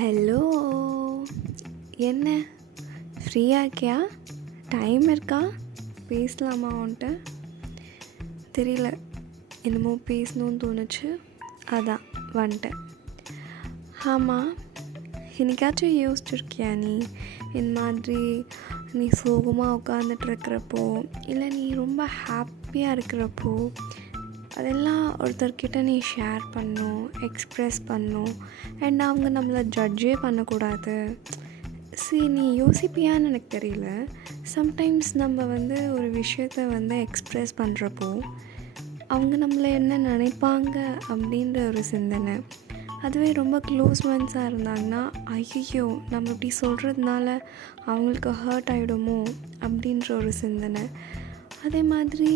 Hello, என்ன ஃப்ரீயாக இருக்கியா? டைம் இருக்கா? பேசலாமா உன்ட்ட? தெரியல, என்னமோ பேசணும்னு தோணுச்சு, அதான் வந்துட்டேன். ஆமாம், என்னைக்காச்சும் யோசிச்சுருக்கியா நீ இந்த மாதிரி நீ சோகமாக உட்காந்துட்ருக்கிறப்போ, இல்லை நீ ரொம்ப ஹாப்பியாக இருக்கிறப்போ, அதெல்லாம் ஒருத்தர்கிட்ட நீ ஷேர் பண்ணணும், எக்ஸ்ப்ரெஸ் பண்ணணும். அண்ட் அவங்க நம்மளை ஜட்ஜே பண்ணக்கூடாது. நீ யோசிப்பியான்னு எனக்கு தெரியல. சம்டைம்ஸ் நம்ம ஒரு விஷயத்த எக்ஸ்ப்ரெஸ் பண்ணுறப்போ அவங்க நம்மளை என்ன நினைப்பாங்க அப்படின்ற ஒரு சிந்தனை. அதுவே ரொம்ப க்ளோஸ் ஒன்ஸாக இருந்தாங்கன்னா, ஐயோ நம்ம இப்படி சொல்கிறதுனால அவங்களுக்கு ஹர்ட் ஆகிடுமோ அப்படின்ற ஒரு சிந்தனை. அதே மாதிரி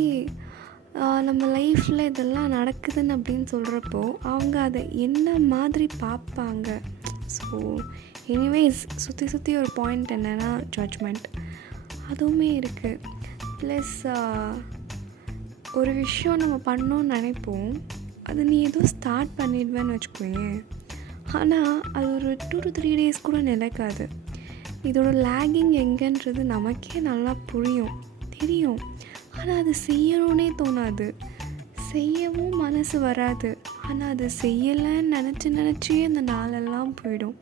நம்ம லைஃப்பில் இதெல்லாம் நடக்குதுன்னு அப்படின்னு சொல்கிறப்போ அவங்க அதை என்ன மாதிரி பார்ப்பாங்க. ஸோ எனிவேஸ், சுற்றி ஒரு பாயிண்ட் என்னென்னா ஜட்ஜ்மெண்ட், அதுவுமே இருக்குது. ப்ளஸ் ஒரு விஷயம் நம்ம பண்ணோன்னு நினைப்போம், அது நீ ஏதோ ஸ்டார்ட் பண்ணிடுவேன்னு வச்சுக்கோங்க. ஆனால் அது ஒரு 2 to 3 days கூட நிலைக்காது. இதோட லேகிங் எங்கன்றது நமக்கே நல்லா தெரியும். ஆனால் அது செய்யணுன்னே தோணாது, செய்யவும் மனசு வராது. ஆனால் அது செய்யலைன்னு நினச்சி அந்த நாளெல்லாம் போயிடும்.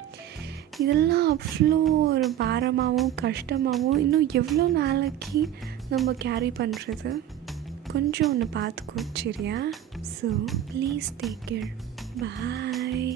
இதெல்லாம் அவ்வளோ ஒரு பாரமாகவும் கஷ்டமாகவும் இன்னும் எவ்வளோ நாளைக்கு நம்ம கேரி பண்ணுறது? கொஞ்சம் ஒன்று பார்த்துக்கோ, சரியா? So please take care. Bye.